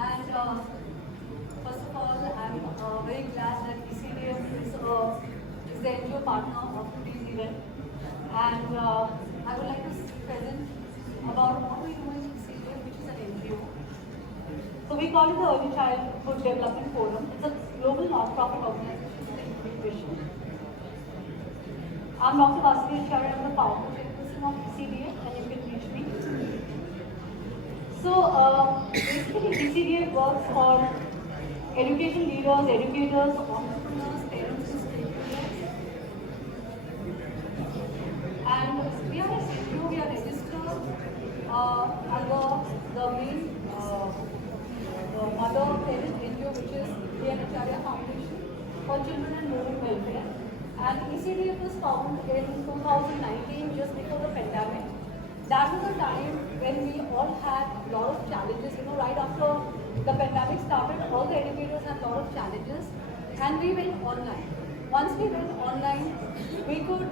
And first of all, I'm very glad that ECDF is the NGO partner of today's event. And I would like to present about what we do in ECDF, which is an NGO. So we call it the Early Childhood Development Forum. It's a global non-profit organization with a unique vision. I'm Dr. Vasavvi, Acharjya, I'm the founder chairperson of ECDF, and you can reach me. So basically ECDF works for education leaders, educators, entrepreneurs, parents and stakeholders. And we are a NGO, we are registered under the main mother parent NGO, which is the Acharjya Foundation for Children and Rural Welfare. And ECDF was founded in 2019, just before the pandemic. That was a time when we all had a lot of challenges. Right after the pandemic started, all the educators had a lot of challenges, and we went online. Once we went online, we could,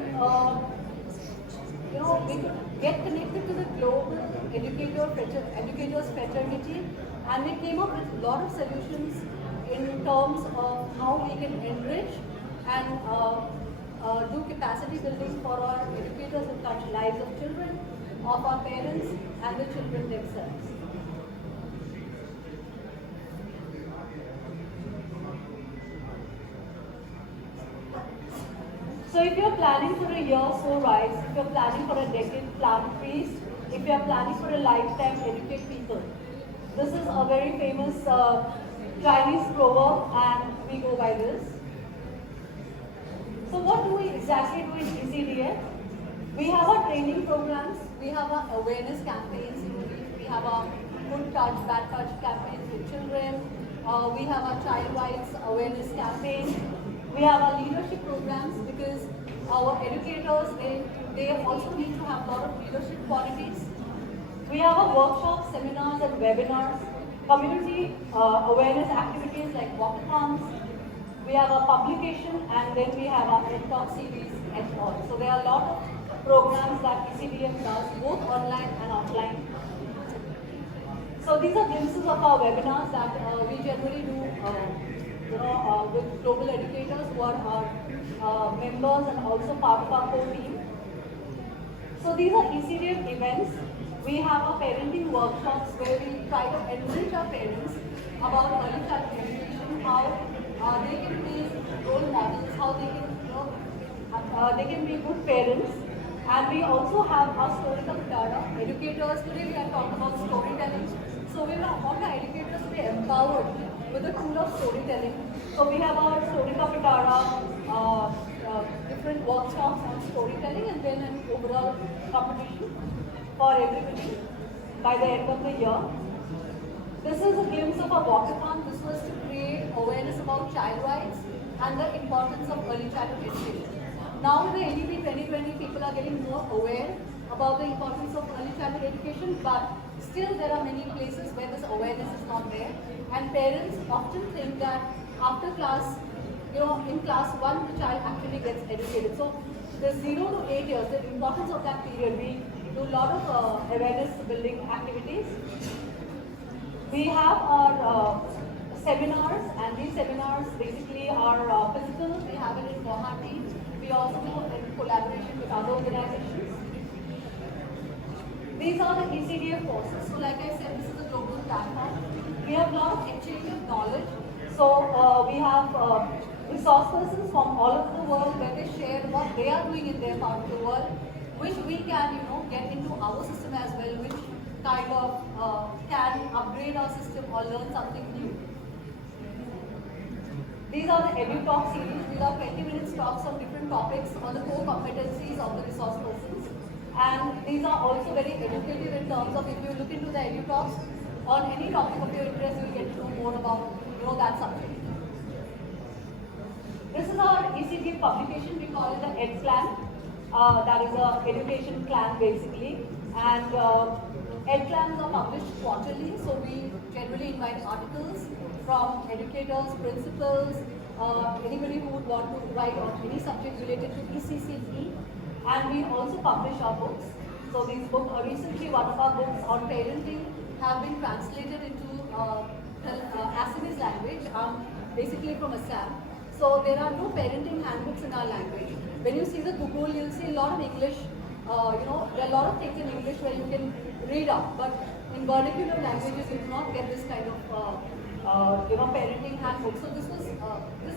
we could get connected to the global educators fraternity, and we came up with a lot of solutions in terms of how we can enrich and do capacity building for our educators and touch lives of children, of our parents and the children themselves. So if you're planning for a year, so rise. If you're planning for a decade, plant trees. If you're planning for a lifetime, educate people. This is a very famous Chinese proverb, and we go by this. So what do we exactly do in ECDF? We have our training programs, we have our awareness campaigns, we have our good touch, bad touch campaigns with children, we have our child rights awareness campaign, we have our leadership programs because our educators, they also need to have a lot of leadership qualities. We have our workshops, seminars and webinars, community awareness activities like walkathons. We have a publication, and then we have our TED Talk series and all. So there are a lot of programs that ECDF does, both online and offline. So these are glimpses of our webinars that we generally do, with global educators who are our members and also part of our core team. So these are ECDF events. We have our parenting workshops where we try to enrich our parents about early childhood education, how they can be role models, how they can be good parents. And we also have our storytelling data. Educators, today we are talking about storytelling. So we want our educators to be empowered with the tool of storytelling. So we have our storytelling data, different workshops on storytelling, and then an overall competition for everybody by the end of the year. This is a glimpse of a walkathon. This was to create awareness about child rights and the importance of early childhood education. Now with the NEP 2020, people are getting more aware about the importance of early childhood education, but still there are many places where this awareness is not there. And parents often think that after class, in class 1, the child actually gets educated. So the 0 to 8 years, the importance of that period, we do a lot of awareness building activities. We have our seminars, and these seminars basically are physical. We have it in Guwahati. We also do it in collaboration with other organizations. These are the ECDF courses. So like I said, this is a global platform. We have a lot of exchange of knowledge. So we have resource persons from all over the world where they share what they are doing in their part of the world, which we can get into our system as well, which kind of can upgrade our system or learn something new. These are the Edu Talk series. These are 20 minutes talks on different topics on the core competencies of the resource persons. And these are also very educative in terms of if you look into the Edu Talks on any topic of your interest, you'll get to know more about that subject. This is our ECDF publication. We call it the Ed Clan. That is a education clan basically. And Ed clans are published quarterly, so we generally invite articles from educators, principals, anybody who would want to write on any subject related to ECCE. And we also publish our books. So these books, recently one of our books on parenting have been translated into Assamese language. I'm basically from Assam. So there are no parenting handbooks in our language. When you see the Google, you'll see a lot of English. There are a lot of things in English where you can read up, but in vernacular languages you do not get this kind of parenting handbook. So this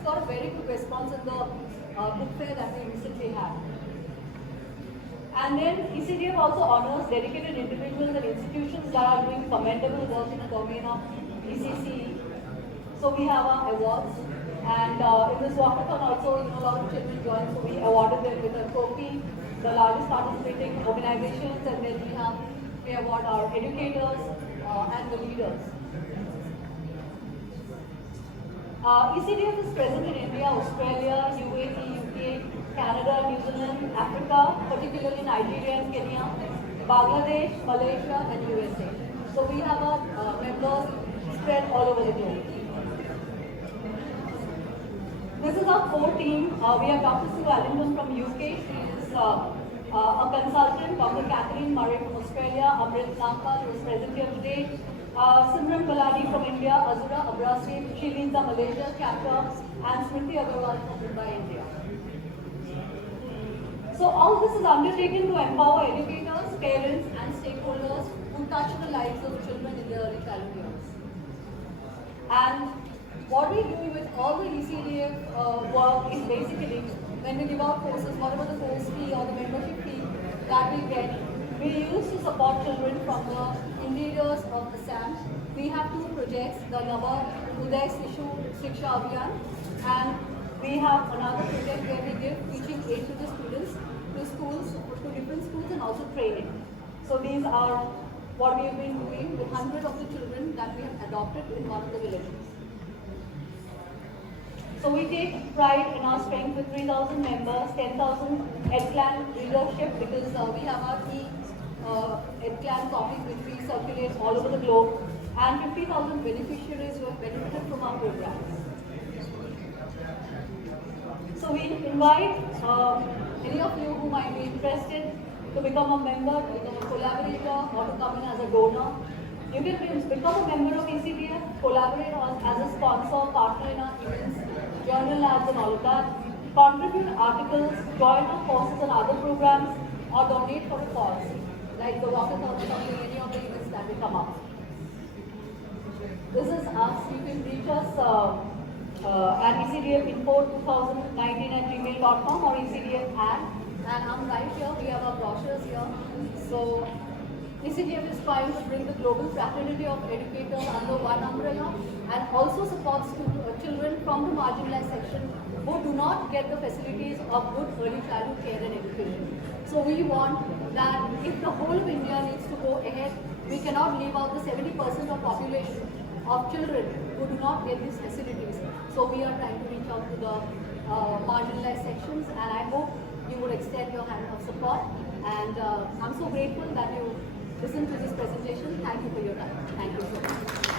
got a very good response in the book fair that we recently had. And then ECDF also honors dedicated individuals and institutions that are doing commendable work in the domain of ECC. So we have our awards, and in this walkathon also, a lot of children joined, so we awarded them with a trophy, the largest participating organizations, and then we award our educators and the leaders. ECDF is present in India, Australia, UAE, UK, Canada, New Zealand, Africa, particularly Nigeria and Kenya, Bangladesh, Malaysia and USA. So we have our members spread all over the globe. This is our core team. We have Dr. Sue Allington from UK. She is a consultant. Dr. Catherine Murray from Australia. Amrit Lampa, who is present here today. Simran Baladi from India. Azura Abrasi, she leads the Malaysia chapter. And Smriti Agarwal from Mumbai, India. So all this is undertaken to empower educators, parents and stakeholders who touch the lives of children in their early childhood years. And what we do with all the ECDF work is basically, when we give out courses, whatever the course fee or the membership fee that we get, we use to support children from the interiors of Assam. We have two projects, the Nava Uday Sishu Shiksha Abhiyan, and we have another project where we give teaching aid to the students, to schools, to different schools, and also training. So these are what we have been doing with hundreds of the children that we have adopted in one of the villages. So we take pride in our strength with 3,000 members, 10,000 EdClan readership, because we have our EdClan copies which we circulate all over the globe, and 50,000 beneficiaries who have benefited from our programs. So we invite any of you who might be interested to become a member, to become a collaborator, or to come in as a donor. You can become a member of ECDF, collaborate as a sponsor, partner in our events, journal ads and all of that, contribute articles, join our courses and other programs, or donate for a cause, like the walkathon or something, any of the events that will come up. This is us. You can reach us at ecdfinfo2019@gmail.com or ecdf@. And I'm right here, we have our brochures here. So ECDF is trying to bring the global fraternity of educators under one umbrella, and also supports children from the marginalized section who do not get the facilities of good early childhood care and education. So we want that if the whole of India needs to go ahead, we cannot leave out the 70% of population of children who do not get these facilities. So we are trying to reach out to the marginalized sections, and I hope you would extend your hand of support. And I'm so grateful that you listened to this presentation. Thank you for your time. Thank you so much.